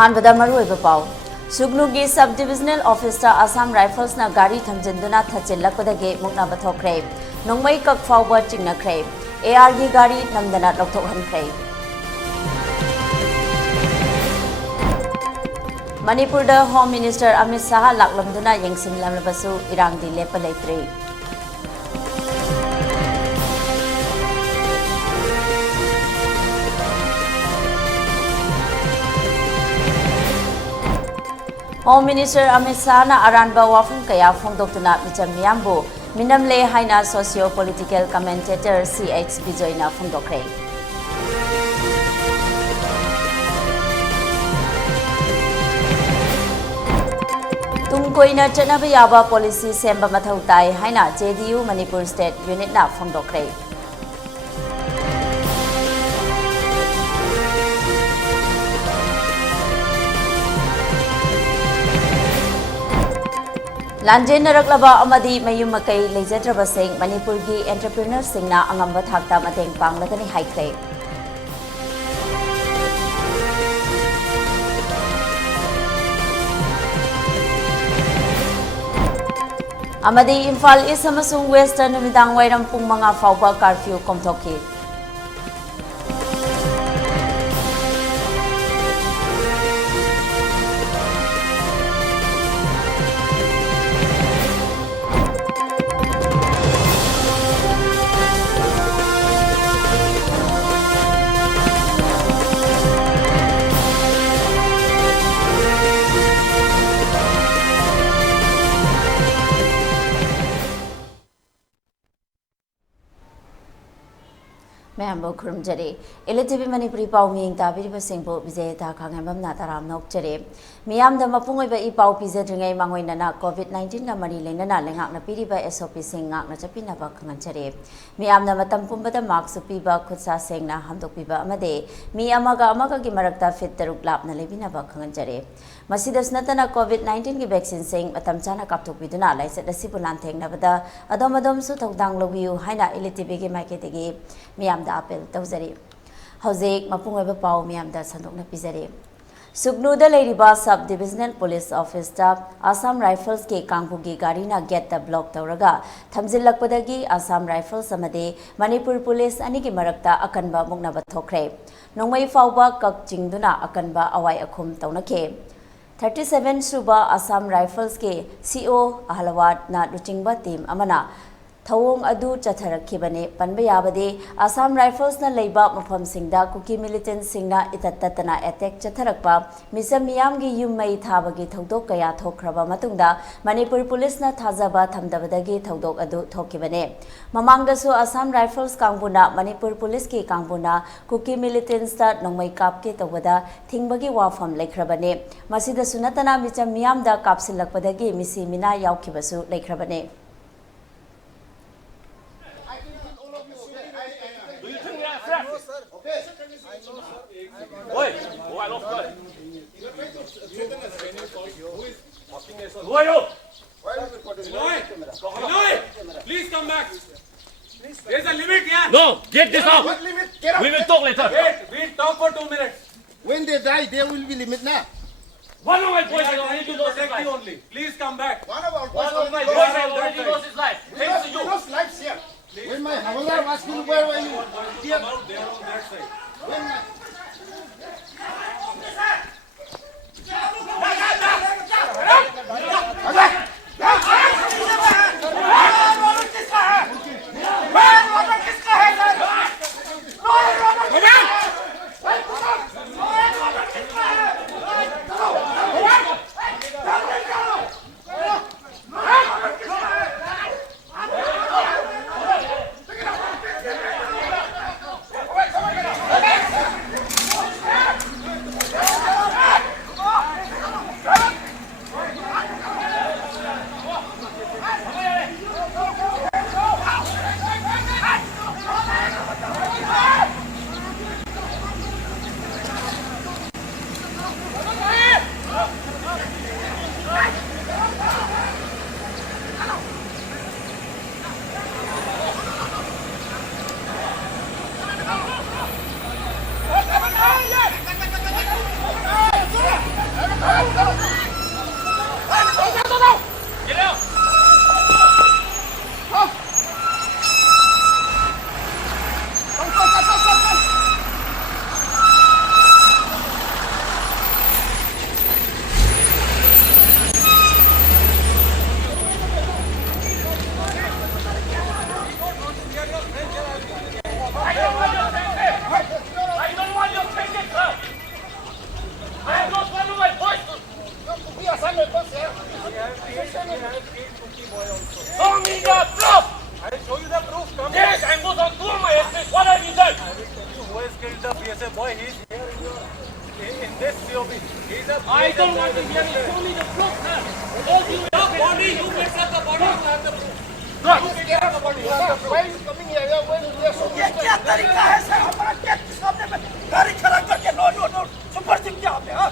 अहानबदा मरुइबा पाउ सुगनुगी sub divisional officer Assam rifles ना गाड़ी थमजिंदुना थचिल्लकपदगी मुक्नाबा थोख्रे नोंमै कक फाउबा चिंगनख्रे एआर की गाड़ी नमदना लौथोकहनख्रे मणिपुर दा होम मिनिस्टर अमित शाह लाकलमदुना येंसिनलमबसु इरांगदी लेपा लेत्रे होम मिनिस्टर अमित शाह ना अरानबा वाफम कया फोंदोक्तुना मिचम मियामबु मिनमले हाइना सोशियो पॉलिटिकल कमेंटेटर CH विजयना फोंदोक्रे तुमकोइना चनब याबा पॉलिसी सेंबा मथौ ताई हाइना JDU मणिपुर स्टेट यूनिट ना फोंदोक्रे लांजेनरक्लबा अमदी मयुम मकई लेजद्रबसिंग मणिपुर की एंटरप्रेन्योर सिंगना अंगंबा थाकता मतेंग पांगलगनी हाइख्रे अमदी इम्फाल ईस्ट अमसुंग वेस्ट नुमिदांग वाइरम पुंग मंगा फाउबा कर्फ्यू कोमथोकी मैम खुरमजरे ELITETV मणिपुरी पाउ मिंग ताबिरिबसिंगबो विजयता खांगेबम नाताराम नोकचरे मियामदा मपुंगोइबा इ पाउ पिजद्रिङै मांगोइनना COVID-19 गा मरि लेंगना लेंगाकना पिरिबा SOP सिंग गाकना चपिनबा खंगनचरे मियामदा मतम पुंबदा मार्क्स पिबा खुदसा सेंगना हमदोकपिबा अमदे मि अमगा की मरक्ता फिट तरुक लापना लेबिनबा खंगनचरे मसिदसनतना COVID-19 की वैक्सीन सिंग मतम चाना कापथोकपिदुना लाइसेट असिबु लांथेंगनबदा अदोमदोमसु थौदांग लौबियु हाइना ELITETV की माइकेतेगी मियामदा अपील तौजरी हौजेक मपुंगोइबा पाउ मियामदा संदोकना पिजरे सुगनुदा लेरिबा sub divisional police office Assam rifles के कांगबुगी गाड़ीना गेट ब्लॉक तौरगा थमजिल्लकपदगी असम राइफल्स अमदे मणिपुर पुलिस अनि की मरक्ता अकनबा मुक्नबा थोख्रे नोंमै फाउबा ककचिंगदुना अकनबा अवाई अखुम तौनखे 37 सुबा असम राइफल्स के CO अहलवाद ना लुचिंगबा टीम अमना थवोंग अदु चथरखिबने पनबा याबदे असम राइफल्स ना लेबा मफम सिंगदा कुकी मिलिटेंट सिंगना इतत्तना अटैक चथरकपा मिसम मियाम की युमई थाबगी थौदोक कया थोखरबा मतुंगदा मणिपुर पुलिस ना थाजबा थमदबदगी थौदोक अदु थोखिबने ममांगदसु असम राइफल्स कांगबुना मणिपुर पुलिस की कांगबुना कुकी मिलिटेंट्स ता नोंमै कापके तौबदा थिंगबगी वाफम लेखरबने मसिदसु नतना मिचम मियामदा कापसिलकपदगी मिसी मिना यावखिबसु लेखरबने Who are you? Please come back. There's a limit here. No, get this out. What limit? Get up. We will talk later. Wait, we'll talk for 2 minutes. When they die, there will be limit now. One of my We boys are has trying already to lost his protect you life. only. Please come back. One of our One of my boys boys has that already side. lost his life. we Thanks to lost, we you. lost lives here. When my Hawala was killed, where were you? Here. Come out there on that side. When my... Show me the proof. I will show you the proof. Come. Yes, I'm going to do my estate. What have you done? I will show you who has killed the PSA boy. He is here in this COP. He is a I don't want to hear it. Show me the proof, sir. All you have body, you mix up the body, you have the proof. Why are you coming here? When we are so क्या तरीका है sir हमारा क्या सामने में गाड़ी खड़ा करके no no no super Singh क्या आपने हाँ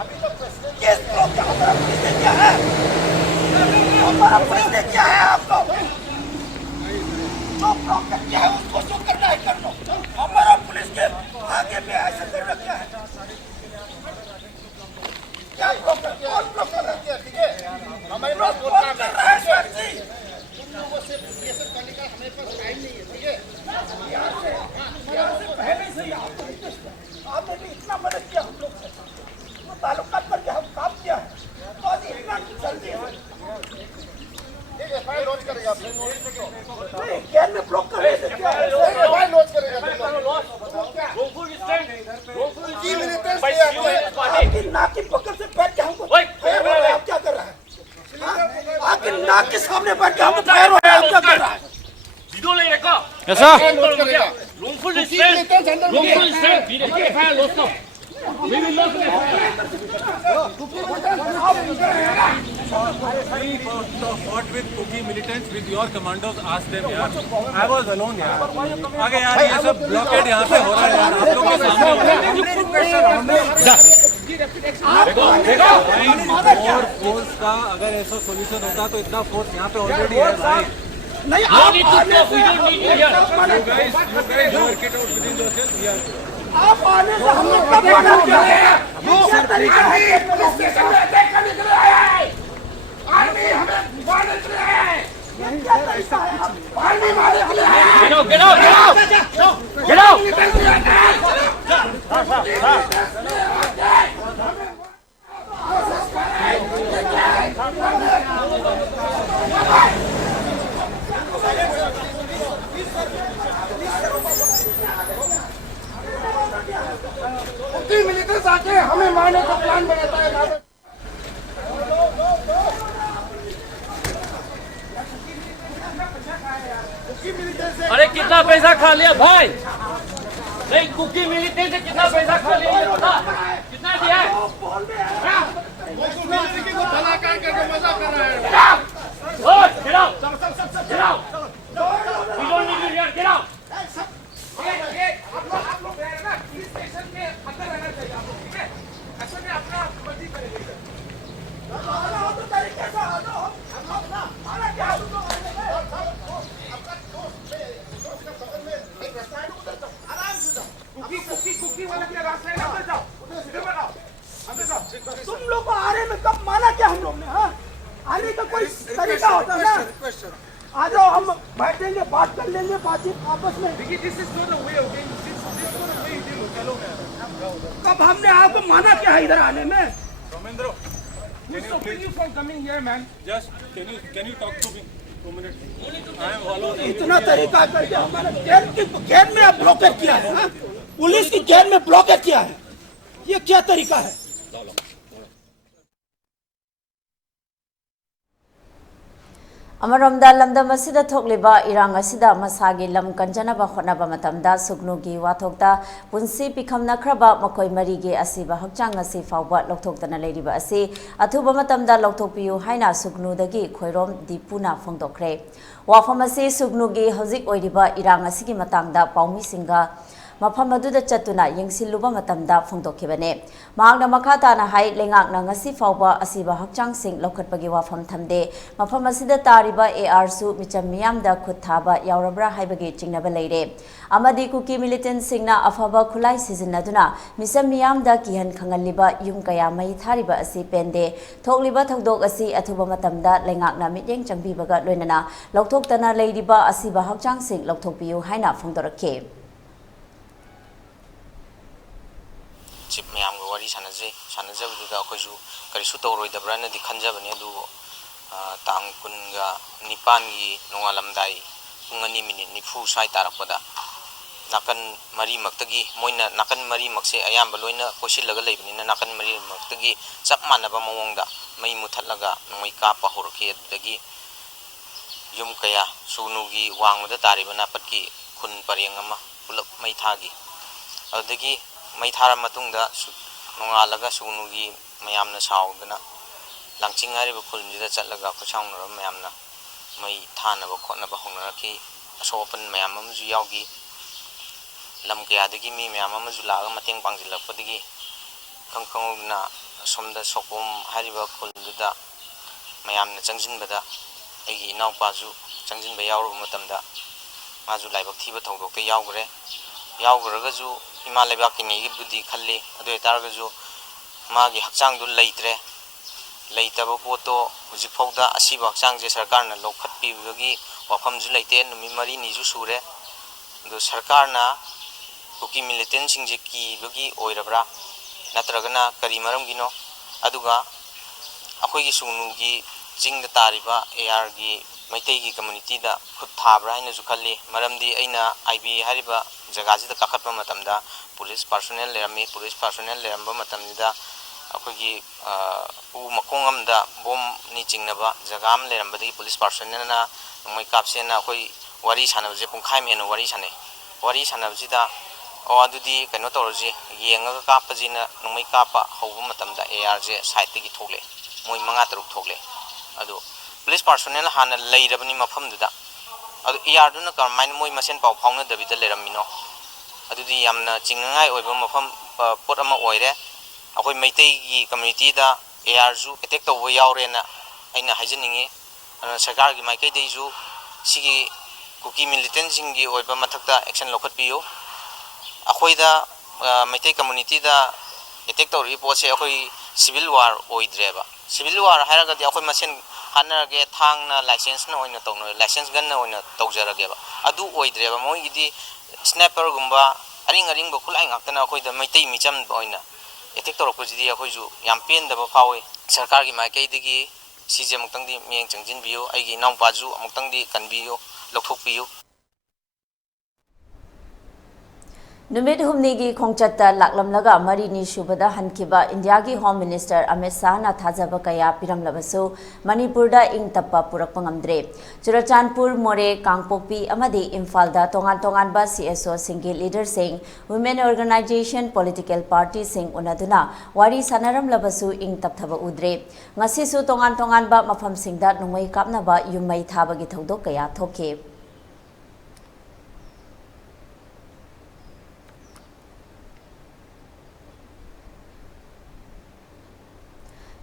अभी तो प्रेसिडेंट किस लोग क्या हमारा पुलिस ने क्या है हमारा पुलिस ने क्या है आपको जो प्रॉब्लम क्या है उसको जो करना है कर लो हमारा पुलिस के आगे में ऐसे कर रखा है क्या प्रॉब्लम कौन प्रॉब्लम है ठीक है हमारे पास बहुत काम कर रहा है सर जी तुम लोगों से ये सब करने का हमारे पास टाइम नहीं है ठीक है यहाँ से पहले से ही आपने भी इतना मदद किया हम लोग से तो ताल्लुकात करके हम काम किया है तो आज इतना जल्दी है ठीक है फाइल लॉन्च करेगा आप नहीं कैन में ब्लॉक कर रहे थे क्या है फाइल लॉन्च करेगा Wrongful stand. Wrongful की मिलिटेंट्स by से you and his party. आपकी नाक की पकड़ से बैठ के हमको Wait, फायर हो रहा है आप क्या कर रहा है आपकी नाक के सामने बैठ के हमको फायर हो रहा है आप क्या कर रहा है You don't let it go. Yes, sir. Wrongful stand. Wrongful stand. We will FIR lost now. We will lose the FIR. We fought with Kuki militants with your commandos. Ask them यार. I was alone यार. आगे यार ये सब blockade यहाँ पे हो रहा है यार. आप लोग के सामने हो रहा है. और फोर्स का अगर ऐसा सोल्यूशन होता तो इतना फोर्स यहाँ पे ऑलरेडी है भाई. नहीं No आप need to आने talk. से We don't need you here. You guys work it out within yourself. Yeah. आप आने से हम लोग कब मना कर रहे हैं ये क्या तरीका है पुलिस स्टेशन में अटैक करने के लिए आया है आर्मी हमें मारने के लिए आया है ये क्या तरीका है आप आर्मी मारने के लिए आया है Get out. Get out. Get out. Get out. Kuki militants आके हमें मारने का प्लान बनाता है अरे कितना पैसा खा लिया भाई? नहीं कुकी मिलते से कितना पैसा खा लिया ये बता. कितना दिया है? कलाकार करके मजा कर रहा है Oh, get out. Get out. We don't need you here. Get out. आप लोग ना पुलिस स्टेशन के अंदर रहना चाहिए आप लोग ठीक है ऐसे में अपना मर्जी करेंगे आओ तो तरीके से आ जाओ हम अपना आना क्या आराम से जाओ कुकी वाला के रास्ते में अंदर जाओ सीधे बढ़ाओ अंदर जाओ तुम लोग को आने में कब माना क्या हम लोग ने हाँ आने का कोई तरीका होता है ना आ जाओ हम बैठेंगे बात कर लेंगे बातचीत आपस में कब हमने आपको माना क्या है इधर आने में Ramendra, just can you talk to me 2 minutes? I am alone. इतना तरीका करके हमारे गेट में आप ब्लॉकेट किया है हाँ? पुलिस की गेट में ब्लॉकेट किया है ये क्या तरीका है अमरमदा लमदम असिदा थोकलिबा इरांग असिदा मसागी लम कंजनबा होनबा मतमदा सुगनुगी वाथोक्ता पुंसी पिखमनख्रबा मखोय मरीगे असिबा हक्चांग असि फावबा लौथोक्तना लेरिबा असि अथुबा मतमदा लौथोकपियु हाइना सुगनुदगी खोइरोम दीपुना फोंदोखरे वाफम असि सुगनुगी हौजिक ओइरिबा इरांग असिगी मतंगदा पाउमिसिंगा मफम अदुदा चतुना यंगसिलुबा मतमदा फोंदोखिबने मांगना मखाताना हाई लेंगाकना ngasi फावबा असिबा हक्चांगसिंग लौखटपगी वाफम थमदे मफम असिदा तारिबा एआर सु मिचम मियामदा खुद थाबा यावरब्रा हाइबगे चिंगनबा लेरे अमदी कुकी मिलिटेंट सिंगना अफबा खुलाई सिजनदुना मिचम मियामदा किहन खंगलिबा युम कया मई थारिबा असि पेंदे थोकलिबा थौदोक असि अथुबा मतमदा लेंगाकना मित्येंग चंगबिबगा लोइनना लौथोक्तना लेरिबा असिबा हक्चांगसिंग लौथोकपियु हाइना फोंदोरखे चिप मैम को वारी सानजबदुदा अखोजु करिसु तौरोइदब्रानदि खंजबने अदु तांग कुनगा निपान की नोंगालमदाई पुंग 2 minute 9 स्वाइ तारकपदा nakan mari maktagi moina nakan mari makse ayamba loina kosillaga leibnina nakan mari maktagi chap manaba mawongda mai muthatlaga noi kapa horki adagi yum kaya sunugi wangmada tariba napatki khun pareng ama pulap mai thagi adagi mai thara matungda nongalaga sunugi mayamna saudana langching hariba khulnjida chatlaga khosaungra mayamna mai thanaba khotnaba hongnaraki asopan mayam amju yawgi lam kayadagi mi mayam amju laga mateng pangjilakpadagi khangkhangna somda sokom hariba khulduda mayamna changjinbada egi inawpaju changjinba yawruba matamda maju laibak thiba thongdokte yawgragaju ima leibak kinigi budi khalli adu taragaju magi hakchangdu leitre leitaba poto hujik phauda asiba hakchangje sarkarna lokhatpibagi wafamju leite numi mari niju sure do sarkarna kuki militant singje ki bagi oirabra natragana kari maramgino aduga akhoi gi sunugi jingda tariba AR gi maitai gi community da khut thabra haina ju khalli maramdi aina IB hariba jaga ji da kakatpa matamda police personnel leramba matamda akhoi gi u makongam da bom ni jingnaba jagam lerambadi police personnel na moi kapsena akhoi wari sanabje pungkhai mena wari sanabji da o adudi kano toroji yenga kapajina noi kapa hobu matamda AR je site gi thole moi manga taruk thole adu police personnel hana leirabani mafamduda adu AR duna karmain moi masen pau phauna dabida leramino adudi yamna chingngai oiba mafam pot ama oire akhoi maitai gi community da AR ju attack to yaurena aina haijaningi sarkar gi maikai dei ju sigi kuki militant singi oiba mathakta action lokhatpiyo akhoi da maitai community da attack to report se akhoi civil war oidreba civil war haraga di akhoi masen hanarage thangna license na oina tawno license gan na oina tawjarage ba adu oidreba moi gidi sniper gumba aring ba khulai ngaktana akhoi da maitai micham oina attack to rokojidi akhoi ju yam pen da ba fawe sarkar gi maikai digi sije muktangdi mieng changjin biyo aigi naw paju muktangdi kanbiyo lokthokpiyo Numit humnigi khongchatta laklamlaga marini shubada hankiba India gi Home Minister Amit Shah na thajaba kaya piramlabasu Manipur da ing tappa purakpangamdre Churachandpur More Kangpokpi amadi Imphal da tongan ba CSO single leader sing women organization political party sing unaduna wari sanaram labasu ing tapthaba udre ngasi su tongan ba mafam singda nungmai kapna ba yumai thabagi thodok kaya thoke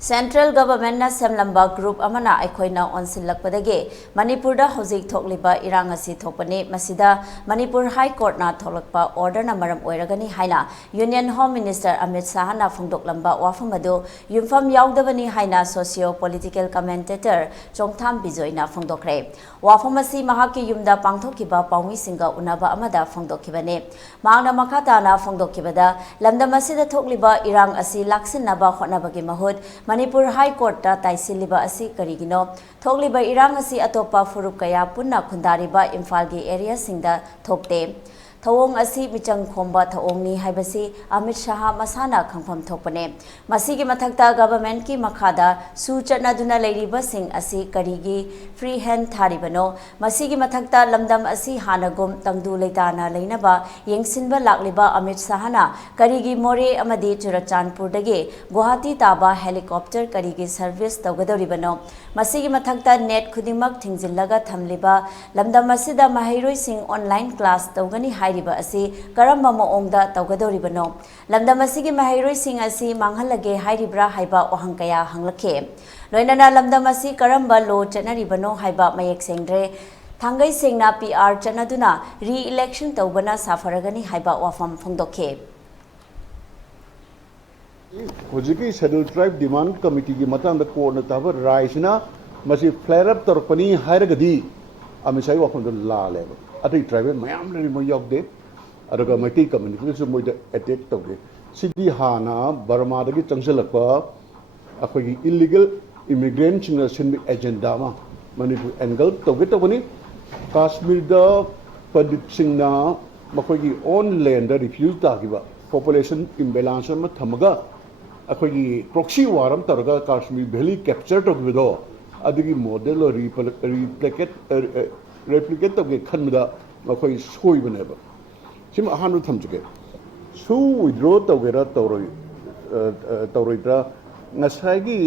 Central Government na semlamba group amana aikoina onsilakpadage Manipur da hojik thokliba irang asi thokpani masida Manipur High Court na tholakpa order na maram oiragani haina Union Home Minister Amit Shah na phongdoklamba wafamadu yumfam yaudabani haina socio political commentator Chongtham Bijoi na phongdokre wafamasi mahaki yumda pangthokiba paumi singa unaba amada phongdokhibane mangna makhata na phongdokhibada lamdamasida thokliba irang asi laksinaba khonabagi mahut Manipur High Court ta taisiliba asi karigino thokliba irang asi atopa furup kaya punna khundariba Imphal gi area singda thokte thawong asi michang khomba thawong ni haibasi Amit Shah masana khangpham thokpane masigi mathakta government ki makhada su chatnaduna leiriba sing asi karigi free hand tharibano masigi mathakta lamdam asi hanagum tangdu leitana leinaba yengsinba lakliba Amit Shah na karigi More amadi Churachandpur dage Guwahati taba helicopter karigi service tawgadoribano masigi mathakta net khudingmak thingjillaga thamliba lamdam asida mahairoi sing online class tawgani riba asi karamba maongda tawgadoribano lamdam asigi mahairoi sing asi manghalage hairibra haiba ohangkaya hanglakhe loinana lamdam asi karamba lo chanaribano haiba mayek sengdre thangai sengna PR chanaduna re-election tawbana safaragani haiba wafam phongdokhe Hojiki Scheduled Tribe Demand Committee ki matang da ko na tabar raisna masi flare up torpani hairagadi amisai wafam da la leba Ati tribal mayam na mo yok de araga mati community su mo attack tawge sidi hana Burma dagi changsalakpa akhoi illegal immigrant sing sin agenda ma Manipur angle tawge tawani Kashmir da padit sing na मखोगी on land refuge ताकिबा population imbalance में थमगा अखोगी proxy वारम तरगा Kashmir valley capture तोगिदो अदगी model replicate तोगे खनदा मखोई सोइबनेबा सिम अहानु थमजगे सु विड्रॉ तोगेरा तौरोइद्रा ngasagi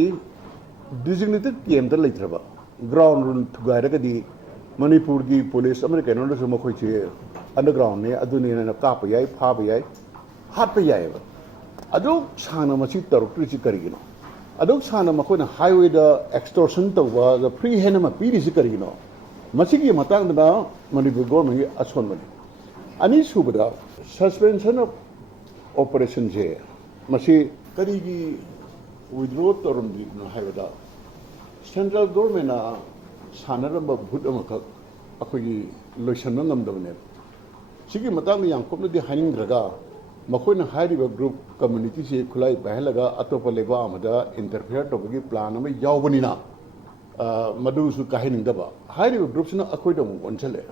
designated camp da leitraba ground rule thugairagadi manipur gi police american no so makhoi che underground ne aduni na ka pa yai pha pa yai hat pa yai ba adu sana ma chi taruk tri chi karigino adu sana ma khoi na highway da extortion to wa the free hand ma pi ri chi karigino masi gi matang da manipur government gi achon mani ani subada suspension of operation je masi karigi withdraw torumdi no haibada central government na sanaramba bhut amakak akhoi loisan ngamdabne sigi matang yang kopna di haning raga makhoi na hairiba group community se khulai bahalaga atopa leba amada interfere to gi plan ama yawbani na madu su kahining daba hairiba groups na akhoi dom onchale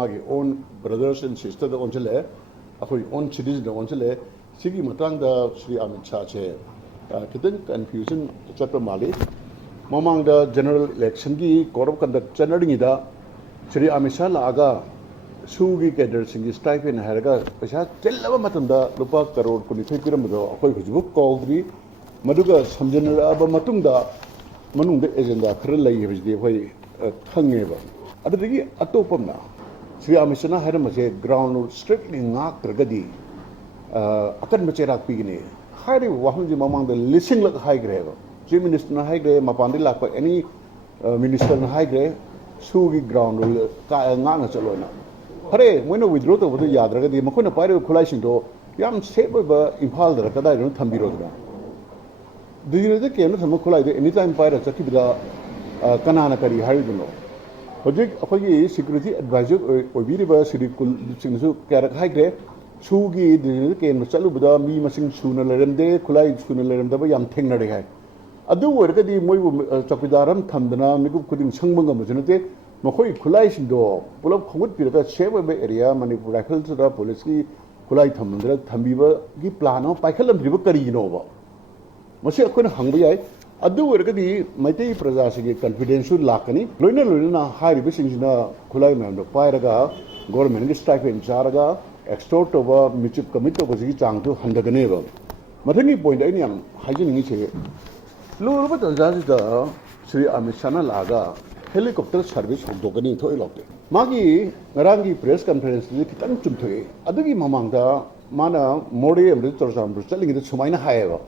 magi own brothers and sisters da onchale akhoi own citizens da onchale sigi matang da Sri Amit Shah che कितन confusion चट माले ममांग the general election की code of conduct चनरिंग दा श्री अमित शाह लागा Swiggy cadre सिंग stipend हैरगा पैसा चेल्लबा मतंदा रुपा करोड़ कुनि थै पिरमदो अखोय हुजुब कॉलद्री मदुगा समजनराबा मतुंगदा मनुंग agenda खर लई हेबजदि होय खंगेबा अदगी अतोपमना श्री अमित शाह हैरमसे ग्राउंड स्ट्रिक्टली नाक्रगदी अकन मचेराक पिगने हाइरे वाहन जी ममांग द लिसिंग लग हाई ग्रे चीफ मिनिस्टर ना हाई ग्रे मपांदी लाख एनी मिनिस्टर ना हाई ग्रे सुगी ग्राउंड का ngang चलो ना हरे मोइनो विड्रॉ तो बदु याद रगदि मखोना पाइरे खुलाई सिंग दो याम सेफ बा इंफाल दर कदा नो थंबिरो दना दुजिने दे केन थम खुलाई दे एनी टाइम पाइरे चकी बिदा कनाना करी हाइ दुनो होजिक अखोगी सिक्योरिटी एडवाइजर ओबिरिबा सिरि कुल सिंगसु कैरक हाई ग्रे सुगी दिने केन चलुबदा मी मसिंग सुना लेरमदे खुलाई सुना लेरमदबा याम थेंगनरे हाय अदु वरगदी मोइबु चौकीदारम थमदना मिगु खुदिंग संगमंग मजनते मखोई खुलाई सिंदो पुलब खमुत पिरका सेव बे एरिया मणिपुर राइफल्स दा पुलिस की खुलाई थमदरा थंबीबा की प्लान ऑफ पाइखलम द्रिब करिगिनोबा मसे अखोन हंगबा याय अदु वरगदी मैते प्रजा सिगे कॉन्फिडेंस लाकनी लोइना लोइना हारिबे सिंगना खुलाई मैमदो पायरगा गवर्नमेंट की स्ट्राइक चारगा एक्सटोर्ट over मिचिप कमिट over जी चांग तो हंडगने बा मथंगी पॉइंट आई नियम हाइजिनिंग छे लोरब तंजाजी दा श्री अमित शाह ना लागा हेलीकॉप्टर सर्विस होदोगनी थोइ लॉकते मागी ngrangi प्रेस कॉन्फ्रेंस नि खितन चुमथोय अदुगी ममांगदा माना मोरे अमृत चरचामपुर चलिंग द सुमाइना हायबा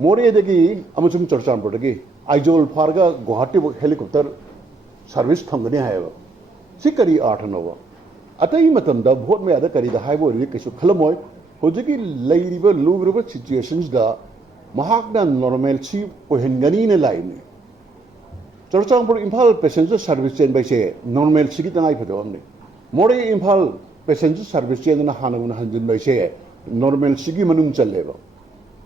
मोरे दगी अमचुम चरचामपुर दगी आइजोल फारगा गुवाहाटी हेलीकॉप्टर सर्विस थंगने हायबा सिकरी आठनोबा अतई मतमदा भोट में आदा करी द हाइबो रि केसु खलमोय होजगी लैरिबा लुग्रबा सिचुएशंस दा महाकना नॉर्मल सी ओहेनगनी ने लाइने चरचांपुर इंफाल पैसेंजर सर्विस चेन बैसे नॉर्मल सी की तंगाई फदो हमने मोरे इंफाल पैसेंजर सर्विस चेन ना हानगुन हंजिन बैसे नॉर्मल सी की मनुंग चलेबा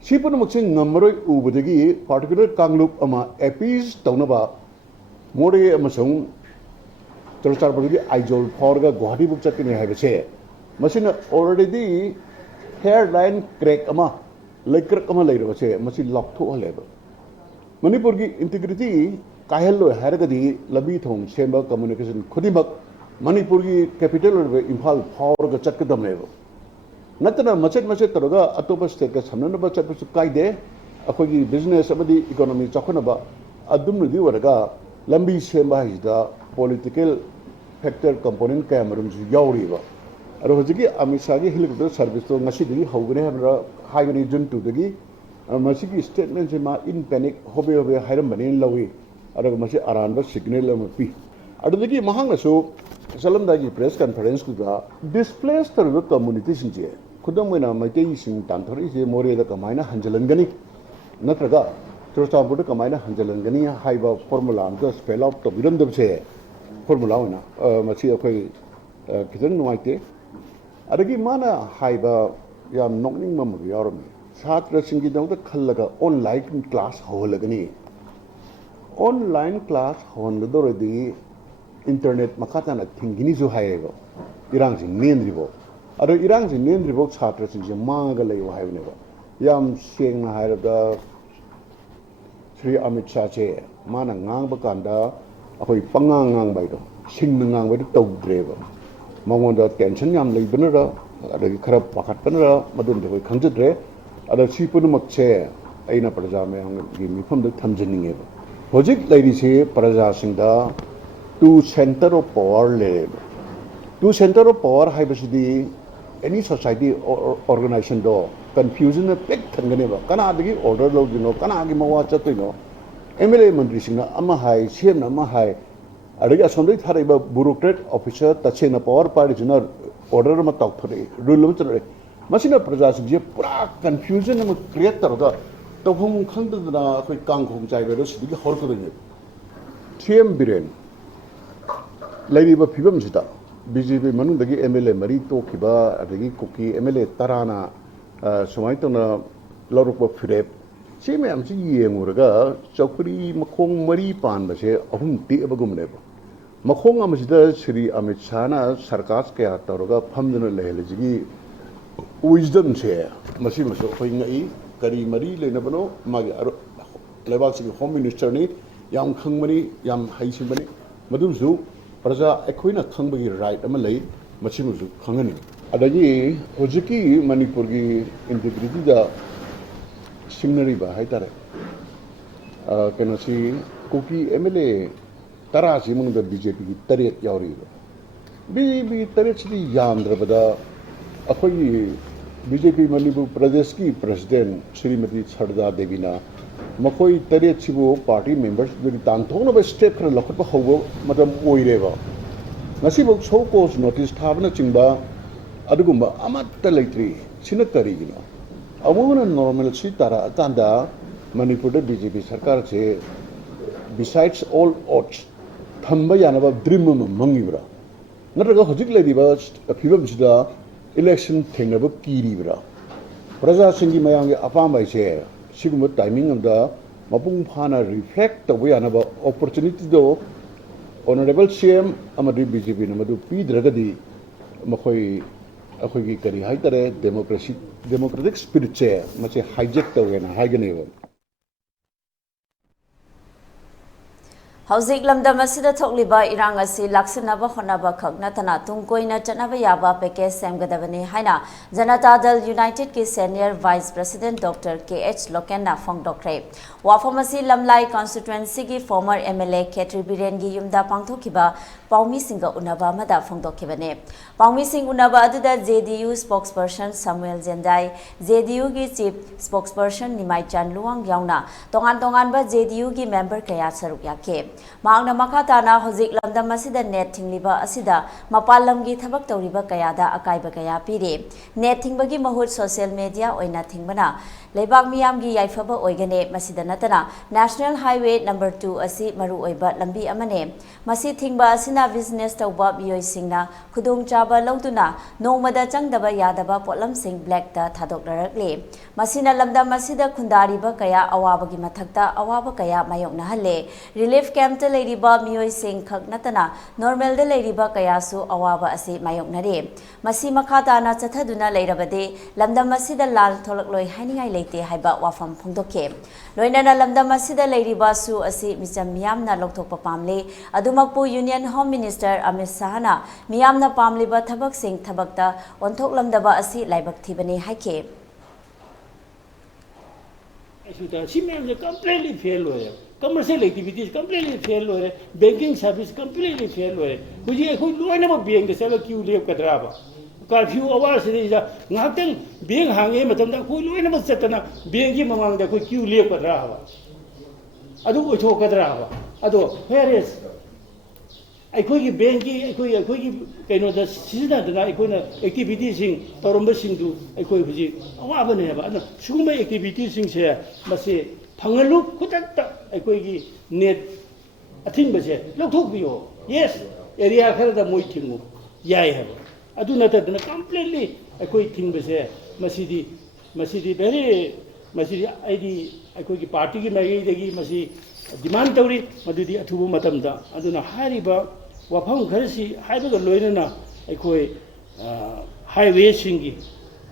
सिपन मक्सिंग नंबरोय उबदगी पार्टिकुलर कांगलुप अमा एपीज तौनबा मोरे अमसंग चरचांपुर की आइजोल फॉरगा गुवाहाटी बुक चकने है मसिना ऑलरेडी हेयरलाइन क्रैक अमा लेक्रक अमा लेरबसे मसि लॉकथो हलेबा मणिपुर की इंटीग्रिटी काहेलो हैरगदी लबी थोंग सेंबा कम्युनिकेशन खुदिमक मणिपुर की कैपिटल इंफाल फॉरगा चकदमनेबा नतना मचेट मचेट तरगा अतोप स्टेट का समनबा चटपसु काइदे अखोगी बिजनेस अमदी इकोनॉमी चखनबा अदुमनदी वरगा लंबी सेंबा हिदा पॉलिटिकल फैक्टर कंपोनेंट कैमरम यावरीबा अरो हजिकी अमित शाह की हेलीकॉप्टर सर्विस तो ngasi हौगने हमरा हाइगनी जुन 2 दगी मसिकी स्टेटमेंट से मा इन पैनिक होबे होबे हाइरम बने लवी अरो मसे अरानबा सिग्नल अम पी अदगी महांगसो सलमदागी प्रेस कॉन्फ्रेंस कुदा डिस्प्लेस तरब कम्युनिटी सिंजे खुदम मोना मैते सिंग तांथरी जे मोरेदा कमाइना हंजलनगनी नत्रगा चरचांपुर कमाइना हंजलनगनी हाइबा फॉर्मूला अम स्पेल आउट तो विरंदब से फॉर्मूला होना मसी अखोई खिजन नुवाइते अदगी माना हाइबा याम नोकनिंग मम यारमी छात्र सिंगी दंग खल्लगा ऑनलाइन क्लास होलगनी ऑनलाइन क्लास होनगदोरदी इंटरनेट मखाताना थिंगिनी जो हायेगो इरांग सिंग नेनरिबो अदो इरांग से नेन्द्रिबोक छात्र सिंह मांगा लेयो हाइबनेबा याम सेंगना हाइरदा श्री अमित शाह चे माना ngang कांदा अखोई पंगांग ngang बाइदो सिंगना ngang बाइदो तौद्रेबा मंगोंदा टेंशन याम लेबनरा अदगी खरा पाखतपनरा मदुन देखोई खंजद्रे अदा सिपुनुमक चे अइना प्रजा में हमगी मिफमदो थमजनिंगेबा होजिक लेरिसे प्रजा सिंगदा टू सेंटर ऑफ पावर लेबा टू सेंटर ऑफ पावर हाइबसिदी any society organization do confusion na pek thanganeba kana dagi order lo dino kana gi mawa chatino MLA mandri singna ama hai CM na ama hai adagi asondai tharaiba bureaucrat officer tachena power party jina order ma tok thore rule ma chare masina praja sing je pura confusion na create targa to hum khang da khoi kang khong chai be do sidi hor ko ni CM biren laiba phibam jita BJP manungdagi MLA mari tokiba adagi kuki MLA tarana somai tona lorukba firep si mayam si yenguraga chokri makhong mari pan ba se ahum ti abagumne ba makhong amasida Shri Amit Shah na sarkar kya toroga phamduna lehelejigi wisdom se masi maso khoi ngai kari mari lena bano magi lebak si home minister ni yam khangmani yam haisinbani madumsu प्रजा अखोइना खंबगी right अमा लई मचिमुजु खंगनी अदगी होजिकी मणिपुर की integrity दा सिग्नरी बा हाइतारे कनसी cookie MLA तरा सी मंग the BJP की Taret यावरी B Taret सी यामद्रबदा अखोई बीजेपी मणिपुर प्रदेश की प्रेसिडेंट श्रीमती सरदा देवीना मखोई तरेत सिबो पार्टी मेंबर्स दि तांथोनो बे स्टेप खर लखत हौबो मतलब ओइरेबा ngasibo so cause notice thabna chingba adugumba amatta leitri sina karigina amuna normal si tara tanda manipur de BJP sarkar che besides all odds thamba yanaba dream mangibra naraga hojik lediba phibam sida election thengnaba kiribra praja singi mayang apambai che sigum timing of the mapung phana reflect the way anaba opportunity do honorable CM amadi BJP namadu pidragadi makhoi akhoi kari haitare democratic spirit che mache hijack tawena haigane Hauzik lamdam asida thokliba irang asi laksanaba honaba khakna thana tungkoina chanaba yaba peke semgadabani haina Janata Dal United ki senior vice president Dr. KH Lokenna phongdokre wafamasi lamlai constituency ki former MLA Khetri Biren gi yumda pangthokiba Paumi Singha unaba mada phongdokhibane Paumi Singh unaba aduda JDU spokesperson Samuel Jendai JDU ki chief spokesperson Nimai Chan Luang yauna tongan ba JDU ki member kaya saruk yake Maangna makatana hozik lamdam asida net thingliba asida mapal lamgi thabak tawriba kayada akaiba kaya pire net thingbagi mahut social media oina thingbana leibak miyamgi yaifaba oigane masida natana National Highway number 2 asi maru oiba lambi amane masi thingba asina business tawba biyoi singna khudung chaba lawduna nongmada changdaba yadaba potlam sing black ta thadoklarakle masina lamdam asida khundariba kaya awabagi mathakta awaba kaya mayokna halle relief camp ta leiriba miyoi sing khak natana normal de leiriba kaya su awaba asi mayoknare masi makhata na chathaduna leirabade lamdam asida lal tholakloi hainingai leite haiba wafam phongdokhe loinana lamdam asida leiriba su asi micham miyamna lokthokpa pamle adumakpu Union Home Minister Amit Shah na miyamna pamliba thabak sing thabakta onthok lamdaba asi laibak thibani haike completely fail commercial activities completely fail banking service completely fail kuji khoi loina ba bank de sala queue lep kadraba curfew hours is ngakten bank hange matam da khoi loina ba chatana bank gi mamang da khoi queue lep kadraba adu ocho kadraba ado whereas akhoi gi bank gi akhoi gi kaino da sina da akhoi na activities sing toromba sing du akhoi huji awa ne ba suguma activities sing se mase Pangalu kutakta akoigi net athing base lokthok biyo yes area khara da moi thingu yai ha adu nata dana completely akoi thing base masidi very masidi id akoigi party gi mai degi masi demand tawri madudi athubu matamda aduna hariba wafam kharsi haiba loina na akoi highway singi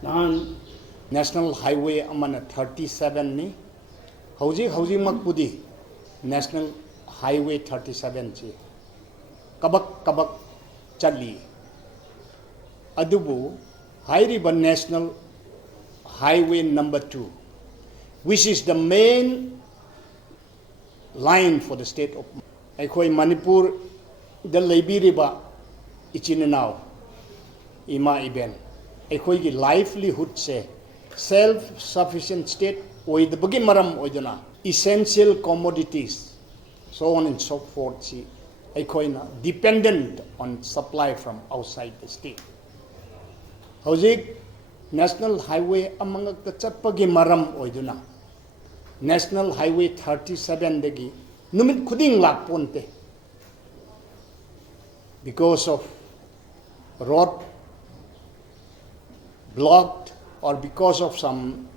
nan National Highway amana 37 ni hauji makpudi National Highway 37 chi kabak chali adubu hairiba National Highway number 2, which is the main line for the state of Manipur, the Libiriba Ichinanao, Ima Iben. Ekoi livelihood se self-sufficient state with the Bagimaram Oidana, essential commodities, so on and so forth. See, Ekoina dependent on supply from outside the state. Howzik National Highway among the Chapagi Maram Oiduna. National Highway 37 degi numit kuding lak ponte because of road blocked or because of some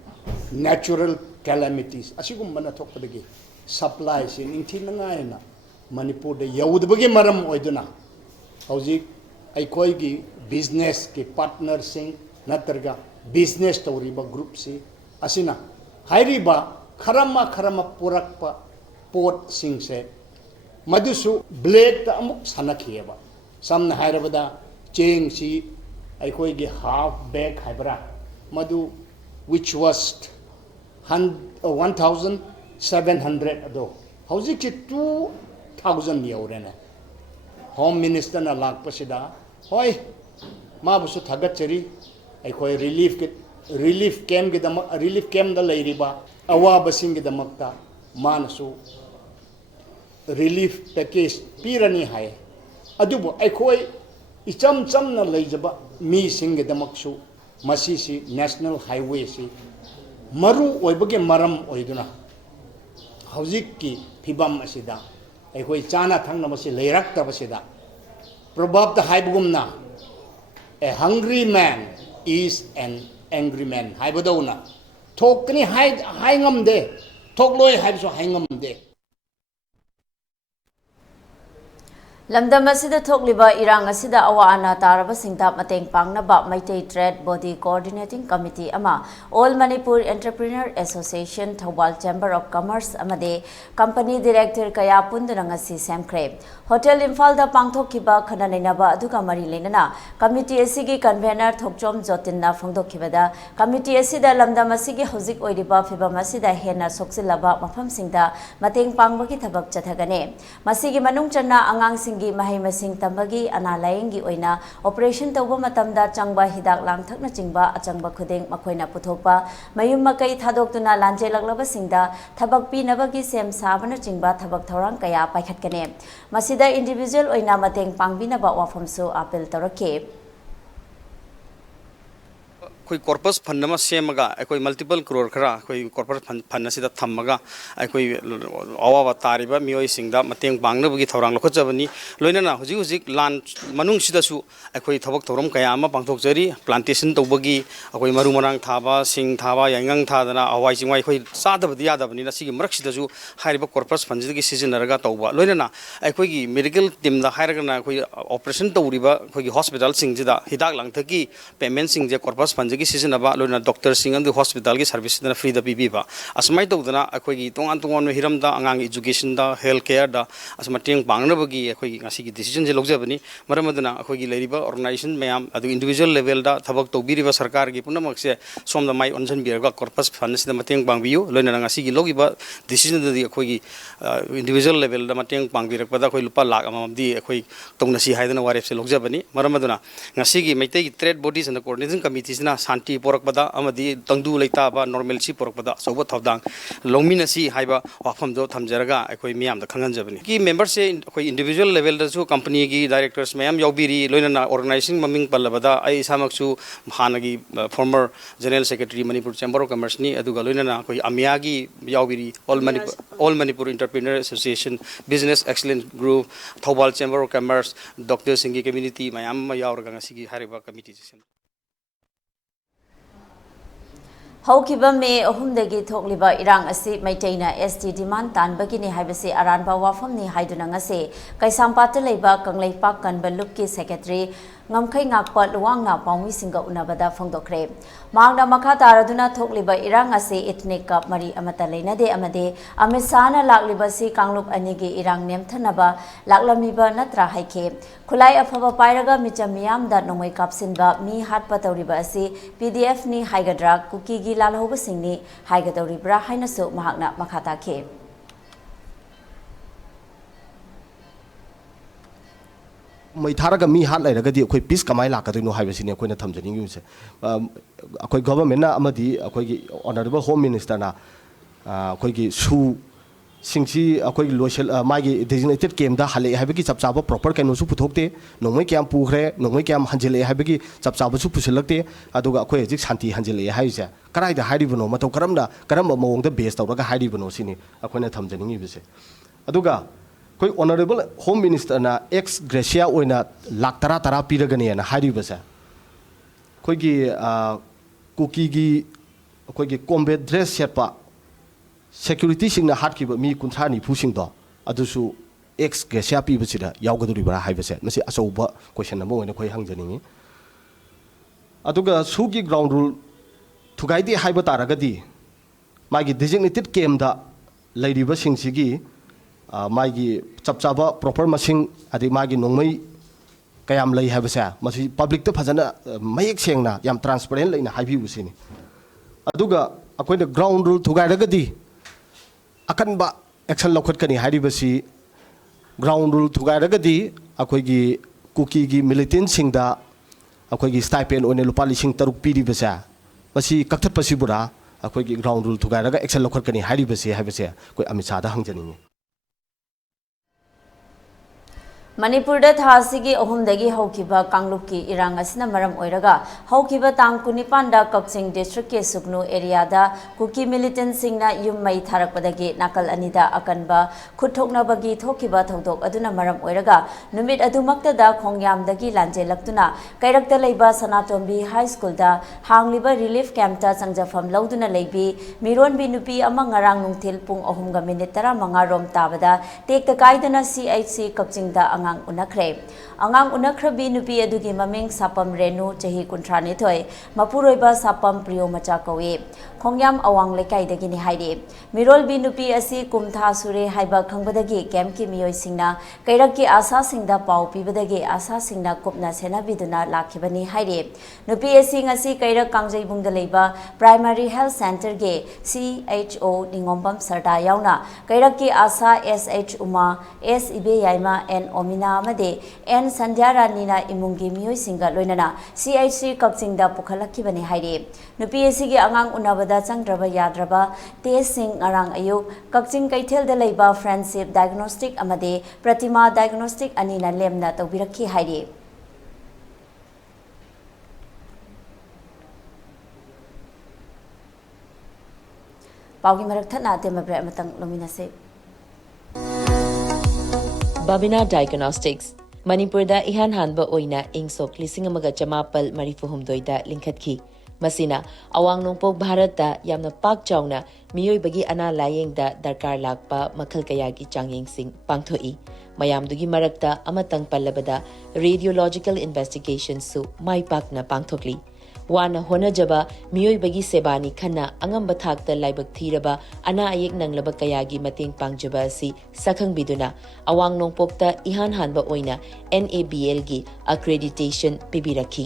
natural calamities. Asigum mana thok padagi supplies in intinanga na Manipur de yaudbagi maram oiduna. Howzik aikoi gi business ke partner sing natarga business tawriba group si asina hairiba kharama purakpa pot sing se madusu blade ta amuk sanakhiyeba samna hairabada cheng si aikoi gi half bag haibra madu which was 1700 ado hauji ki 2000 yaurena home minister na lakpasida hoi ma busu thagachari aikoi relief camp da leiriba awaba sing da makta manasu relief package pirani hai adubu aikoi icham na leijaba mi sing da maksu masisi national highway si maru oibage maram oiduna hauzik ki phibam asida aikoi chana thangna masi leirak ta basida probab ta haibugumna a hungry man is an angry man. Haibadona. Talk ni haingam de. Talk loy haibso haingam de. Lamdam asida thokliba irang asida awa ana taraba singtap mateng pangnaba Maitei Trade Body Coordinating Committee ama All Manipur Entrepreneur Association Thawal Chamber of Commerce amade Company Director kaya punduna ngasi semkre Hotel Imphal da pangthokkiba khana leinaba aduga mari leinana committee asigi convener Thokchom Jotinna phongdokkibada committee asida lamdam asigi hozik oiriba phibam asida hena soksilaba mafam singda mateng pangbagi thabak chathagane masigi manung channa angang Mahai masing tambagi analayingi oina operation tawba matamda changba hidak lang thakna chingba achangba khudeng makoina puthokpa mayum makai thadoktuna lanje laglaba singda thabak pi nabagi sem sabana chingba thabak thorang kaya paikhatkane masida individual oina mateng pangbina ba wafamsu appeal torake कोई corpus fund में सेमगा कोई multiple crore खरा कोई corpus fund से थमगा कोई अवाब तारीब मियोई सिंगदा मतेंग बांगनबगी थौरांग लखजबनी लोइनना हुजिक हुजिक लान मनुंग सिदसु कोई थबक थौरम कया अमा पांथोकजरी प्लांटेशन तौबगी कोई मरु मरांग थाबा सिंग थाबा यांगंग थादना अवाई चिंवाई कोई सादबदी यादबनी नसिगी मरक सिदसु हारिबा कॉर्पस फंड की सिजनरगा तौबा लोइनना कोई मेडिकल टीम दा हारगना कोई ऑपरेशन तौरिबा कोई हॉस्पिटल सिंगजिदा हिदाक लांगथकी पेमेंट सिंगजे कॉर्पस फंड की सिजनबा लोइना डॉक्टर सिंग अंदु हॉस्पिटल की सर्विस दना फ्री दा पीबीबा असमाय तौदना अखोगी तोंगान हिरम दा अंगांग एजुकेशन दा हेल्थ केयर दा असमटेंग पांगनबगी अखोगी ngasi decision je logjabani maramaduna akhoi leriba organization mayam adu individual level da thabak tobiriba sarkar gi punamak se somda mai onjan birga corpus fund sida mateng pangbiu loina ngasi gi logiba decision da akhoi individual level da mateng pangbirak pada akhoi lupa lakh amamdi akhoi tongnasi haidana warep se logjabani maramaduna ngasi gi maitei gi trade bodies and coordination committees na santi porak pada amadi tangdu leita ba normalcy porak pada sobo thavdang longminasi haiba wafam do thamjaraga akhoi miyam da khangan jabani ki members se akhoi individual level company की directors मैम यावबिरी लोइना organizing ममिंग पल्लबदा आई सामक्सु हानगी former general secretary Manipur Chamber of Commerce ni aduga लोइना कोई अमिया की यावबिरी all Manipur Entrepreneur Association Business Excellence Group Thawal Chamber of Commerce Dr. Singhi community मैम यावरगा ngasi hariba committee session Haukiba me ahumdagi thokliba irang asi maitaina ST demand tanbagini haibase aranba wafamni haiduna ngase kaisampata leiba kanglaipak kanbaluk ki secretary ngamkhai ngakpa luwangna pawmi singa unabada phongdokre mangna makha taraduna thokliba irang ase ethnic kap mari amata leinade amade amisana lakliba si kanglup anigi irang nemthanaba laklamiba natra haike khulai afaba pairaga michamiyam da nongmai kapsinba mi hatpa tawriba ase pdf ni haigadra kuki gi lalhoba singni haigadawribra hainasu mahakna makhata ke mai tharaga mi hat lai raga di khoi peace kamai la ka dino haibe sini khoi na thamjani ngi se khoi government na amadi khoi gi honorable home minister na khoi gi su singsi khoi gi local magi designated kem da hale haibe gi chapcha ba proper kaino su puthokte nongmai kyam pukhre nongmai kyam hanjele haibe gi chapcha ba su pusilakte aduga khoi jik shanti hanjele haise karai da hairi bano mato karam mawong da base tawraga hairi bano sini khoi na thamjani ngi bise aduga koi honorable home minister na ex gracia oina lak tara piragani na hari basa koi gi cookie gi koi gi combat dress serpa security sing na hat ki mi kunthra ni phusing do adusu ex gracia pi basida yawgaduri bara hai basa masi asoba question na mo ne koi hangjani aduga su gi ground rule thugai di hai ba taragadi magi designated kem da lairiba sing sigi magi chapchaba proper masing adi magi nongmai kayam lei habasa masi public ta phajana mayek sengna yam transparent leina haibi usini aduga akoina ground rule thugai ragadi akan ba action lokhot kani hairi basi ground rule thugai ragadi akoi gi cookie gi militant singda akoi gi stipend one lupa lising taruk piri basa masi kakthat pasi bura akoi gi ground rule thugai raga action lokhot kani hairi basi habase koi amisha da hangjani Manipur da thasigi ohumdagi haukiba Kanglup ki irang asina maram oiraga haukiba tang kunipan da Kakching district ke Suknu area da kuki militant singna yummai tharakpadagi nakal anida akanba khuthokna bagi thokiba thodok aduna maram oiraga numit adumakta da khongyam dagi lanje laktuna kairakta leiba Sanatombi high school da hangliba relief camp ta sangjafam lauduna leibi miron bi nupi ama ngarang nungthil pung 3:15 rom tabada tekta kaidana CHC Kakching da angang unakhrabi nupi adugi maming sapam renu chahi kuntrani thoi mapuroiba sapam priyo macha kawe khongyam awang lekai dagi ni haide mirol bi nupi asi kumtha sure haiba khangbadagi camp ki miyoi singna kairak ki asa singda pau pibadagi asa singna kupna sena biduna lakhibani haide nupi asi ngasi kairak kangjai bungda leiba primary health center ge CHO ningombam sarda yauna kairak ki asa SH Uma S Ibe Yaima and Omina amade N Sandhya Ranina imungi miyoi singa loinana CHC Kakching da pukhalakki bani haide nupi asi gi angang unabada changdraba yadraba test sing arang ayu Kakching kaithel da leiba friendship diagnostic amade pratima diagnostic anina lemna tawbirakhi haide paugi marak thana temabre amatang lominase Babina Diagnostics Manipur da ihan hanba oina ingsok lising amaga chamapal marifuhumdoi da linkhatki masina awang nongpok Bharat da yamna pak chawna miyoi bagi ana layeng da darkar lakpa makhal kaya gi changyeng sing pangthoi mayamdugi marakta amatang pallabada radiological investigation su mai pakna pangthokli wana honajaba miyoi bagi sebani khana angamba thakta laibak thiraba ana ayek nanglaba kayagi mateng pangjaba si sakhang biduna awang nongpokta ihan hanba oina NABL gi accreditation pibirakhi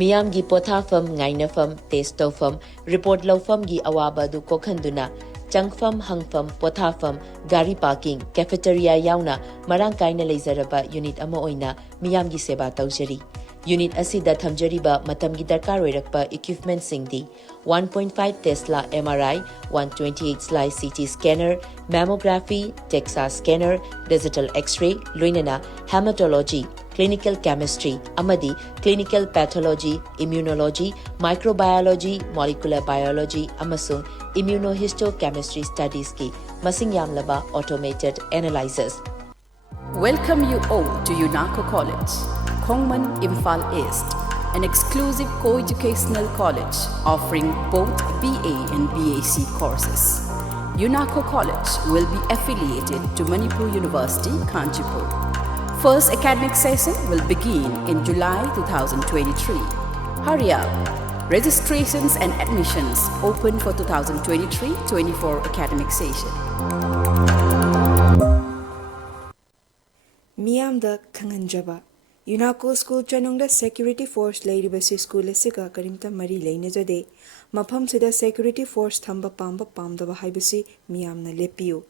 miyam gi pothafam ngainafam testofam report lawfam gi awaba du kokhanduna changfam hangfam pothafam gari parking cafeteria yauna marang kaina leizaraba unit ama oina miyam gi seba tawjari Unit asida thamjariba matamgi darkar oirakpa equipment singdi 1.5 Tesla MRI, 128 slice CT scanner, mammography, DEXA scanner, digital X-ray, loinana hematology, clinical chemistry, amadi clinical pathology, immunology, microbiology, molecular biology, amasung immunohistochemistry studies ki masing yamlaba automated analyzers. Welcome you all to UNACO College, Kongman, Imphal East, an exclusive co-educational college offering both BA and BAc courses. UNACO College will be affiliated to Manipur University, Kanchipur. First academic session will begin in July 2023. Hurry up! Registrations and admissions open for 2023-24 academic session. Miyamda Kanganjaba UNACO School Chanungda Security Force Lairibasi School Asiga Karimta Mari Lainajade Mapam Sida Security Force Thamba Pamba Pamdaba Haibasi Miyamna Lepiu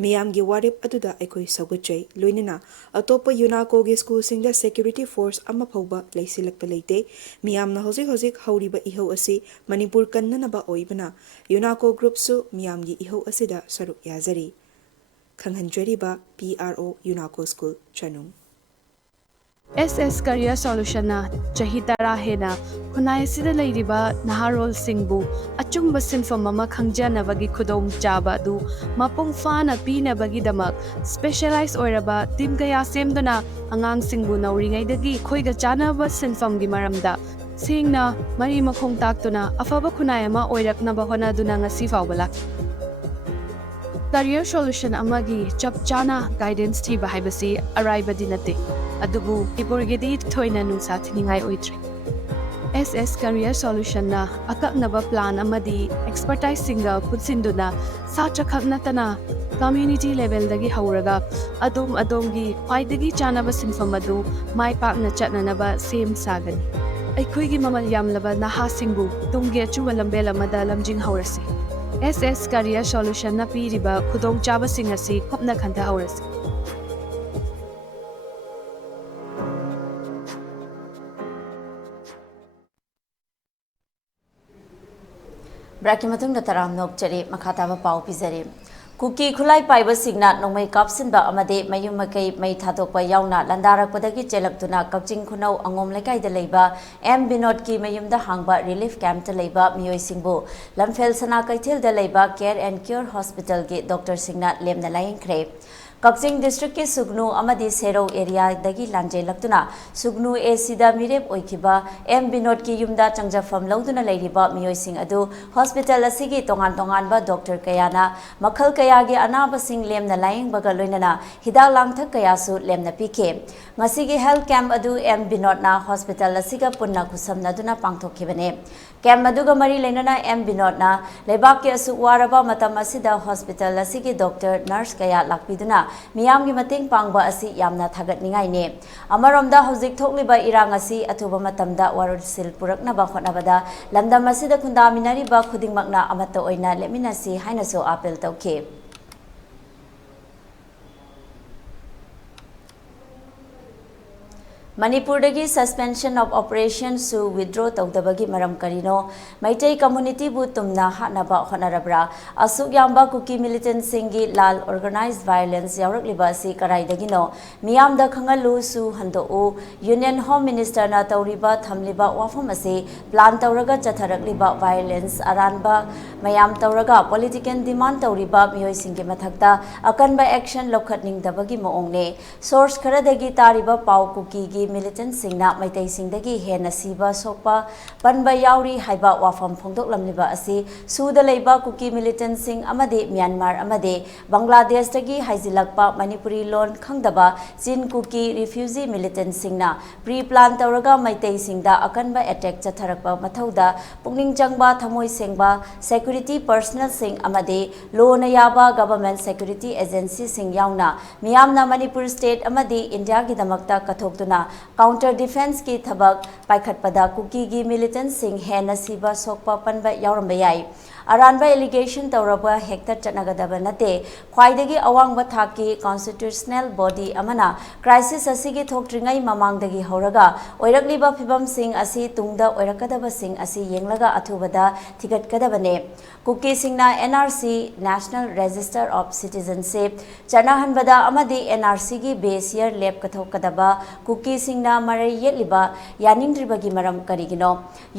Miyamgi Warip Aduda Ekoi Sagachay Luinina Atopa UNACO Gi School Singda Security Force Amapauba Laisilak Palate Miyamna Hozik Hauriba Iho Asi Manipur Kananaba Oibana UNACO Group Su Miyamgi Iho Asida Saru Yazari Kanghanjariba PRO UNACO School Chanung SS Career Solution na Chahitara Hena Kunai Sida Ladiba Naharol Singbu Achumba Sinfam Mama Kangjana Bagi Kudom Jaba du Mapung Fana Pina Bagi Damak Specialized Oiraba Tim Kaya Semdona Angang Singbu Nauringai Dagi Koiga Jana Ba Sinfam Gimaramda Singna Mari Makong Taktuna Afaba Kunayama Oirak Nabahona Dunanga Sifawala Career Solution Amagi Chap Chana Guidance Tiba Haibasi Arriba Dinate Adubu Ipurgedi Toina Nusat Ningai Oitri SS Career Solution na Akak Naba Plan Amadi Expertise Singa Putsinduna Sacha Kaknatana Community Level Dagi Hauraga Adom Adomgi Paidagi Chanaba Sinfamadu Mai Pakna Chatna Naba Same Sagan Aikuigi Mamalyam Laba Naha Singbu Tungia Chumalambela Madalam Jing Haurasi SS Career Solution na piriba Kudong Chaba Singasi Kopna Kanta Haurasi Brakimatung Taram Nokchari Makatava Pau Pizari Kuki Kulai Piber Signat no may capsinba amade Mayumake may Tatokwa Yauna Landara Kodaki Jelaptuna Kapching Kuno Angom Lekai de Leba M Binotki Mayumda Hangba Relief Camp de Leba Mioy Singbo Lamfel Sanakaitil de Leba Care and Cure Hospital Gate Dr. Signat Lem the Lion Crave Kapching District ki Sugnu Amadi Sero area dagi lanje laktuna Sugnu e sida mirep oikiba M Binod ki yumda changjafam lauduna leiriba miyoi sing adu hospital asigi tongan ba Dr. Kayana makhal kaya gi anaba sing lemna laing baga loinana hida langthak kaya su lemna pike ngasigi health camp adu M Binod na hospital asiga punna kusamna duna pangthokhibane camp aduga mari lenana M Binod na lebak ki asu waraba matam asida hospital asigi doctor nurse kaya lakpiduna Miyamgi mating pangba asi yamna thagat ningai ne amaromda hozik thokliba irang asi athuba matamda warulsil puraknaba khonabada lamdam asida khundaminari ba khudingmakna amata oina leminasi hainaso apel tawke Manipur dagi suspension of operations su withdraw tawdabagi maram karino Maitai community bu tumna hanaba honarabra asuk yamba kuki militant singi lal organized violence yawrakliba si karai dagino miyam da khangalu su hando union home minister na tawriba thamliba wafam ase plan tawraga chatharakliba violence aranba mayam tawraga political demand tawriba miyoi singi mathakta akanba action lokhatning dabagi moongne source khara dagi tariba pau kuki gi militant singna maitai singdagi hena siba sokpa panba yauri haiba wafam phongdok lamliba asi suda leiba kuki militant sing amade Myanmar amade Bangladesh dagi haizilakpa Manipuri lon khangdaba chin kuki refugee militant singna pre plan tawraga maitai singda akanba attack chatharakpa mathauda pungning changba thamoi sengba security personnel sing amade law na yaba government security agency sing yauna miyamna Manipur state amade India gi damakta kathokduna counter defense ki thabak paikhatpada kuki gi militant sing hena siba sokpa panba yauramba yai aranba allegation tawraba hektar chanagadaba nate khwaidagi awangba thaki constitutional body amana crisis asigi thoktringai mamangdagi horaga oirakliba phibam sing asi tungda oirakadaba sing asi yenglaga athubada thigatkadabane kuki singna NRC National Register of Citizenship chanahanbada amadi NRC gi base year lab kathokadaba kuki singna marai yetliba yaningdribagi maram karigino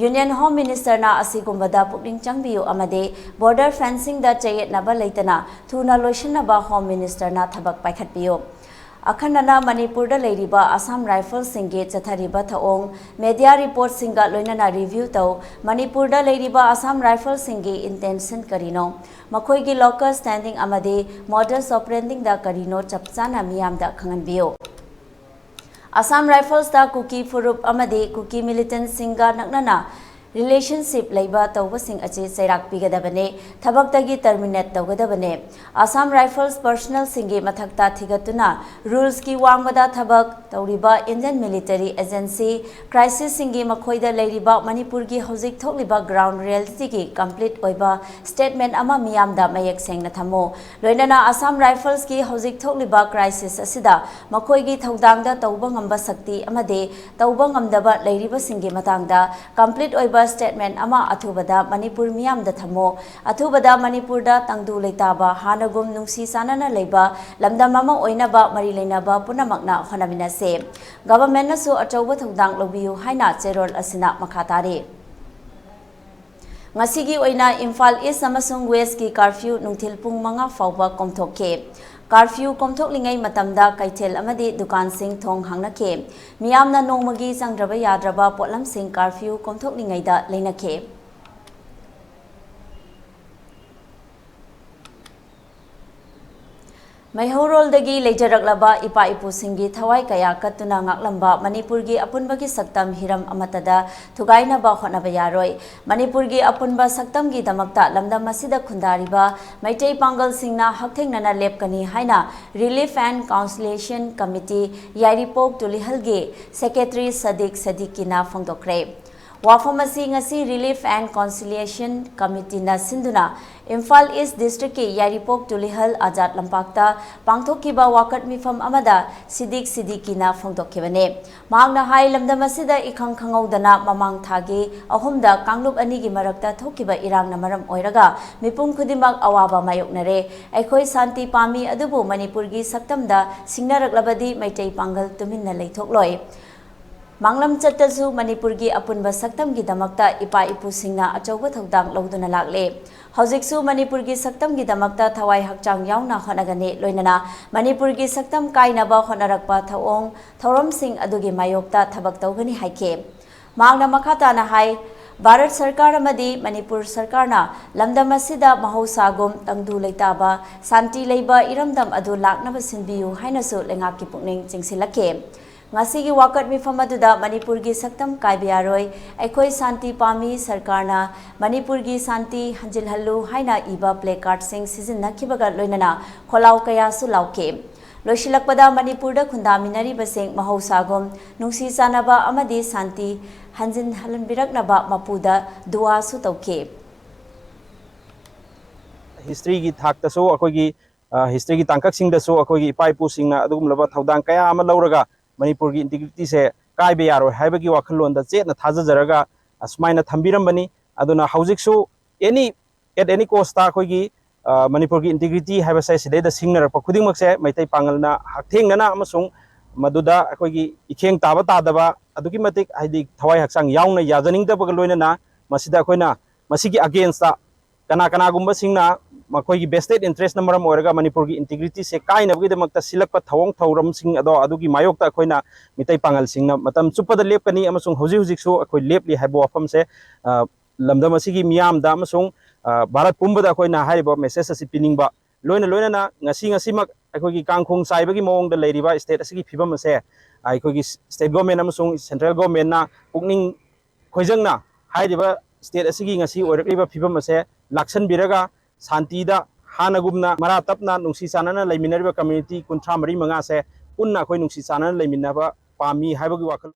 Union Home Minister na asigumbada pukling changbiu amade border fencing da chayet naba leitana thuna loishanaba Home Minister na thabak paikhatpiyo Akhanana Manipur da leiriba Assam Rifle Singge chathariba thaong media report singa loinana review tau Manipur da leiriba Assam Rifle Singge intention karino makhoi gi local standing amade modus operandi da karino chapchana miyam da khanganbiyo Assam Rifles da Kuki Furup Amadi Kuki Militant Singa Naknana relationship labor tawbasing achi sairak pigadabane thabaktagi terminate tawgadabane Assam Rifles personnel singi mathakta thigatuna rules ki wangmada thabak tawriba Indian military agency crisis singi makhoida leiriba Manipur gi hojik thokliba ground reality ki complete oiba statement ama miyamda mayek sengna thamo loinana Assam Rifles ki hojik thokliba crisis asida makhoi gi thodangda tawba ngamba sakti amade tawba ngamdaba leiriba singi matangda complete oiba statement ama athubada Manipur miyam da thamo athubada Manipur da tangdu leitaba hanagum nungsi sanana leiba lamdam ama oinaba mari leinaba punamakna honamina se government na so achauba thodang lobiyu haina cherol asina makhatari ngasigi oina Imphal East amasung West ki curfew nungthil pung 5 fawba komthokke curfew komthoklingai matamda kaithel amadi dukan sing thong hangnake miyamna nongmagi sangraba yadraba potlam sing curfew komthoklingai da leinake Maihorol dagi leijaraklaba ipa ipu singi thawai kaya katuna ngaklamba Manipur gi apunba gi saktam hiram amatada thugaina ba khonaba yaroi Manipur gi apunba saktam gi damakta lamdam masida khundariba maitei pangal singna hakthengna lepkani haina Relief and Conciliation Committee Yairipok Tulihal gi Secretary Sadiq Sadiqina phongdokre Wafamasi ngasi Relief and Conciliation Committee na sinduna Imphal East District ki Yairipok Tulihal Ajat Lampakta pangthokiba wakat mifam amada Sidik Sidikina phongdokkibane mahakna hai lamdam asida ikhang khangaudana mamang thagi ahumda Kanglup ani gi marakta thokiba irangna maram oiraga mipum khudimak awaba mayoknare aikhoi santi pami adubu Manipur gi saktamda singnaraklabadi maitai pangal tuminna leithokloi Manglam Chatasu Manipur gi apunba saktam gi damakta ipa ipu singna achauba thodang loduna lagle Hojiksu Manipur gi saktam gi damakta thawai hakchang yauna honagane loinana Manipur gi saktam kainaba honarakpa thawong thorom sing adugi mayokta thabak tawgani haike Mangna makhata na hai Bharat Sarkar amadi Manipur Sarkarna lamdam asida mahosagum tangdu leitaba santi leiba iramdam adu laknaba sinbiyu hainasu lengaki pukning chingsilake Ngasigi wakat mifam aduda Manipur gi saktam kaibiyaroi aikhoi santi pami sarkarna Manipur gi santi hanjilhallu haina iba placard sing sizinnakibaga loinana kholau kaya su lauke loisilakpada Manipur da khundaminari basing mahosagum nungsi sanaba amadi santi hanjinhalanbiraknaba mapuda dua su tauke history gi thakta so akogi history gi tangkak sing da so akogi ipaipu singna adugumlaba thodang kaya ama lauraga Manipur gi integrity se kaibe yaro haibagi wakhalon da chetna thajajaraga asmaina thambiram aduna hojik su at any cost ta khogi Manipur gi integrity haiba sai sidai da singnar pa khuding mak se maitai pangalna hakthengna amasung maduda khogi ikheng taba tadaba aduki matik haidi thawai haksang yauna yajaning da bagal loina masida khoina masigi against ta kana gumba singna makhoi vested interest number moraga Manipur gi integrity se kaina bagi damakta silakpa thawong thawram sing ado adugi mayokta khoina mitai pangal singna matam chupada lepkani amasung hojik su akhoi lepli haibo afam se lamdam asigi miyam da amasung Bharat pumbada khoina haibo message asi piningba loina na ngasi mak akhoi gi kangkhung saibagi mawong da leiriba state asigi phibam ase akhoi gi state government amasung central government na pukning khoijangna haidiba state asigi ngasi oirakliba phibam ase laksan biraga Santi da hanagumna mara tapna nungsi sanana laiminariba community kunthra mari manga se punna khoi nungsi sanana laiminaba pami haibagi wakal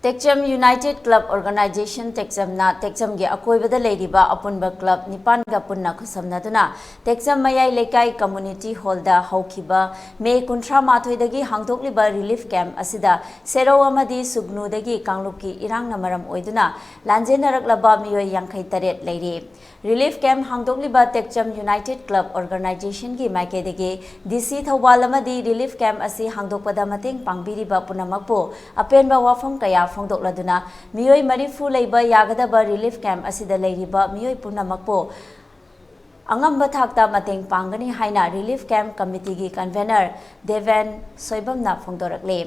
Techam United Club Organization Techam na Techam gi akoibada leiriba apunba club nipan ga punna khusamna duna Techam mayai lekai community hall da haukiba me kunthra mathoi dagi hangdokliba relief camp asida sero amadi sugnu dagi kangluki irang namaram oiduna lanjenaraklaba miyoi yangkhai taret leiri relief camp hangdokliba Techam United Club Organization gi maike dagi DC thawal amadi relief camp asi hangdokpada mateng pangbiriba punamakpo apenba wafam kaya phongdokladuna miyoi marifu leiba yagadaba relief camp asida leiriba miyoi punamakpo angamba thakta mateng pangani haina relief camp committee gi convener Deven Soibamna phongdorakle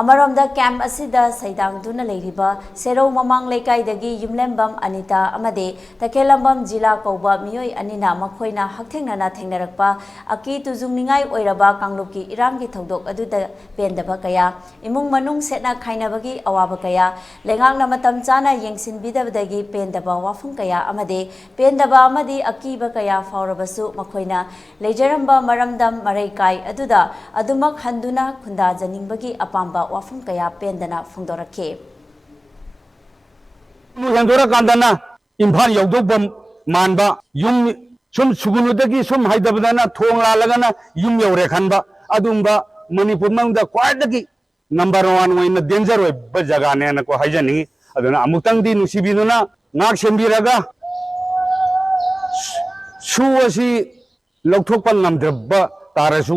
amaromda camp asida saidang duna leiriba sero mamang lekai dagi yumlembam Anita amade takelambam jila koba mioi anina makhoina hakthengna thengnarakpa aki tujungningai oiraba kanglupki irangi thodok aduda pendaba kaya imung manung setna khainabagi awaba kaya lengangna matam chana yengsin bidabadagi pendaba wafung kaya amade pendaba amadi akiba kaya faurabasu makhoina lejaramba maramdam maraikai aduda adumak handuna khunda janingbagi apamba wafung kaya pendana phongdorakhe Muhandora kandana imphal yawdobam manba yum sum sugunudagi sum haidabadana thong lalagana yum yawre khanba adumba Manipur mangda kwadagi number 1 oina danger oi jaga ne na ko haijani aduna amutang di nusibiduna ngak sembiraga su asi lokthokpa ngamdraba tarasu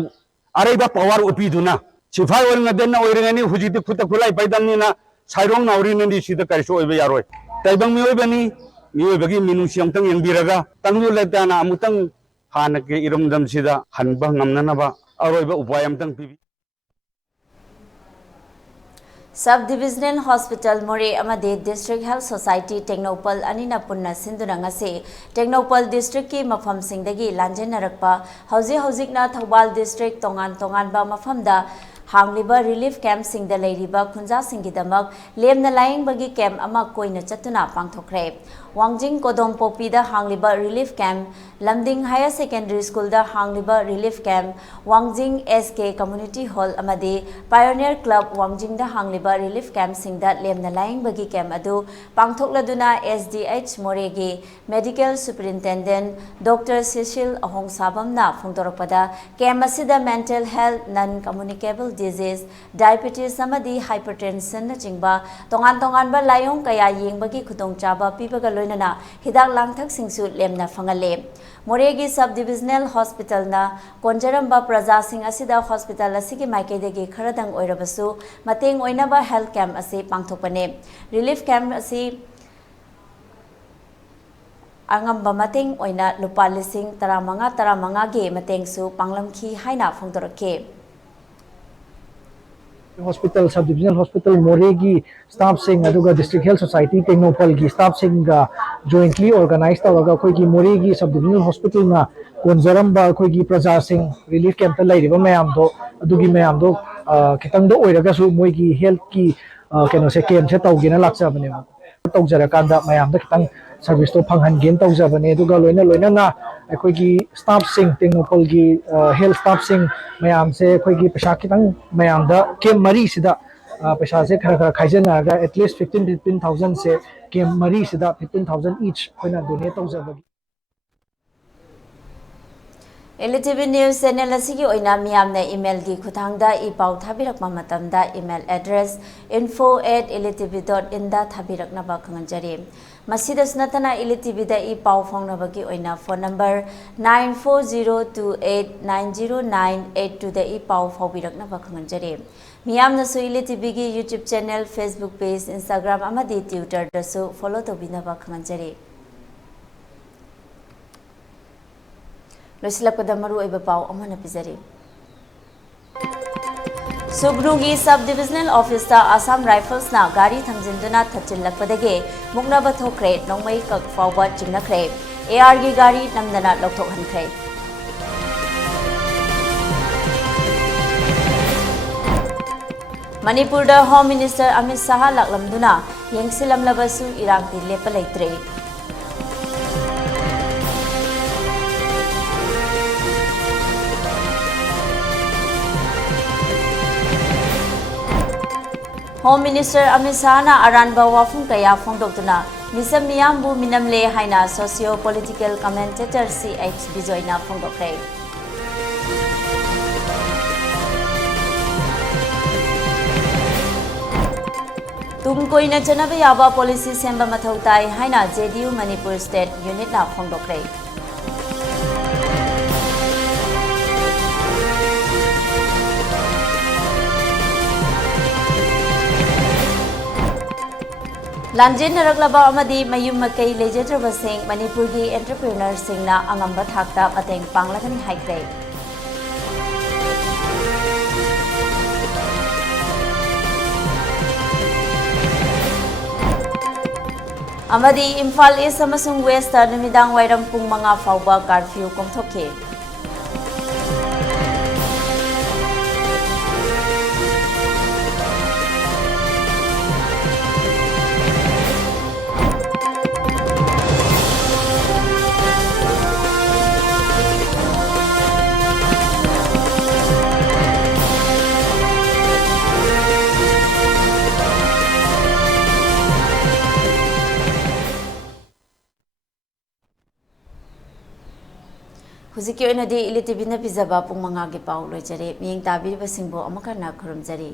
araiba power upiduna sifai ol ngadena oirengani hujiti khuta khulai paidanina sairong naurinani sida kaiso oiba yaroi taibang mioi bagi minusi amtang yengbiraga tanglu letana amutang hanake irumdam sida hanba ngamnanaba aroiba upay amtang pibi Sub-Divisional Hospital More amade District Health Society Technopal anina punna sinduna ngase Technopal District ki mafam singdagi lanjenarakpa hauzik na Thobal District tongan ba mafamda hangliba relief camp singda leiriba khunja singidamak lemna laing bagi camp ama koina chatuna pangthokre Wangjing Kodom Popi da hangliba relief camp Lamding Higher Secondary School da hangliba relief camp Wangjing SK Community Hall amade Pioneer Club Wangjing da hangliba relief camp singda lemna laing bagi camp adu pangthokladuna SDH Moregi Medical Superintendent Dr. Cecil Ahong Sabamna phongdorakpada camp asida mental health non-communicable disease diabetes amadi hypertension na jingba tongan ba layong kaya yengbagi khutong chaba pibaga loinana hidak langthak singsu lemna phangale Moregi Sub-Divisional Hospital na konjaramba praja sing asida hospital asigi maikaidagi kharadang oirabasu mateng oinaba health camp ase pangthokpane relief camp asi angamba mateng oina lupa lising taramanga ge matengsu panglamkhi haina phongdorakhe Hospital Sub-Divisional Hospital Moregi staff sing aduga District Health Society Technopal gi staff sing ga jointly organized tawaga khoi gi Moregi Sub-Divisional Hospital na konjaramba khoi gi praja sing relief camp ta lairiba mayam do adugi mayam do kitang do oiraga su moi gi health ki keno se camp se tawgina lakcha bane tawjara kanda mayam da kitang service to phanghan gen tawjabane aduga loina na khoi gi staff sing Technopal gi health staff sing mayam se khoi gi pesa kitang mayam da camp mari sida पैसा से खरा खाइजना at least 15,000 से के मरी सिदा 15,000 each कोइना donate तौजबगी ELITETV News Channel asigi oina miyamna email gi khuthangda I pau thabirakma matamda email address info@elitetv.in da thabirakna ba khanganjari masida sunatana ELITETV da I pau phongnabagi oina phone number 9402890982 da I pau phaubirakna ba khanganjari miyamna su ELITETV gi YouTube channel Facebook page Instagram amadi Twitter da su follow tobina ba khanganjari Losilapkada maru oiba pau amana pizari Subrugi Sub-Divisional Office ta Assam Rifles na gari thamjinduna thachillakpadage muknaba thokre nongmai kak fawba chimnakre AR gi gari namdana lokthokhankhre Manipur da Home Minister Amit Shah laklamduna yengsilamlabasu irangti lepa leitre Home Minister Amit Shah na aranba wafung kaya phongdoktuna misam miyambu minamle haina socio-political commentator CH Vijayeta phongdokre Tungkoina chanaba yaba policy semba mathau tai haina JDU Manipur State Unit na phongdokre ꯂꯥꯟꯖꯦꯟꯅꯔꯛꯂꯕ ꯑꯃꯗꯤ ꯃꯌꯨꯝ ꯃꯀꯩ ꯂꯩꯖꯗ꯭ꯔꯕꯁꯤꯡ ꯃꯅꯤꯄꯨꯔꯒꯤ ꯑꯦꯟꯇꯔꯄ꯭ꯔꯤꯅꯔꯁꯤꯡꯅ ꯑꯉꯝꯕ ꯊꯥꯛꯇ ꯃꯇꯦꯡ ꯄꯥꯡꯂꯒꯅꯤ ꯍꯥꯏꯈ꯭ꯔꯦ꯫ ꯑꯃꯗꯤ ꯏꯝꯐꯥꯜ ꯏꯁ ꯑꯃꯁꯨꯡ west ꯅꯨꯃꯤꯗꯥꯡ ꯋꯥꯏꯔꯝ ꯄꯨꯡ 5 ꯐꯥꯎꯕ ꯀꯥꯔꯐ꯭ꯌꯨ ꯀꯣꯝꯊꯣꯛꯈꯤ꯫ ꯍꯧꯖꯤꯛꯀꯤ ꯑꯣꯏꯅꯗꯤ ꯏꯂꯤꯇꯤꯚꯤꯅ ꯄꯤꯖꯕ ꯄꯨꯡ 5ꯒꯤ ꯄꯥꯎ ꯂꯣꯏꯖꯔꯦ꯫ ꯃꯤꯠꯌꯦꯡ ꯇꯥꯕꯤꯔꯤꯕꯁꯤꯡꯕꯨ ꯑꯃꯨꯛ ꯍꯟꯅ ꯈꯨꯔꯨꯝꯖꯔꯤ꯫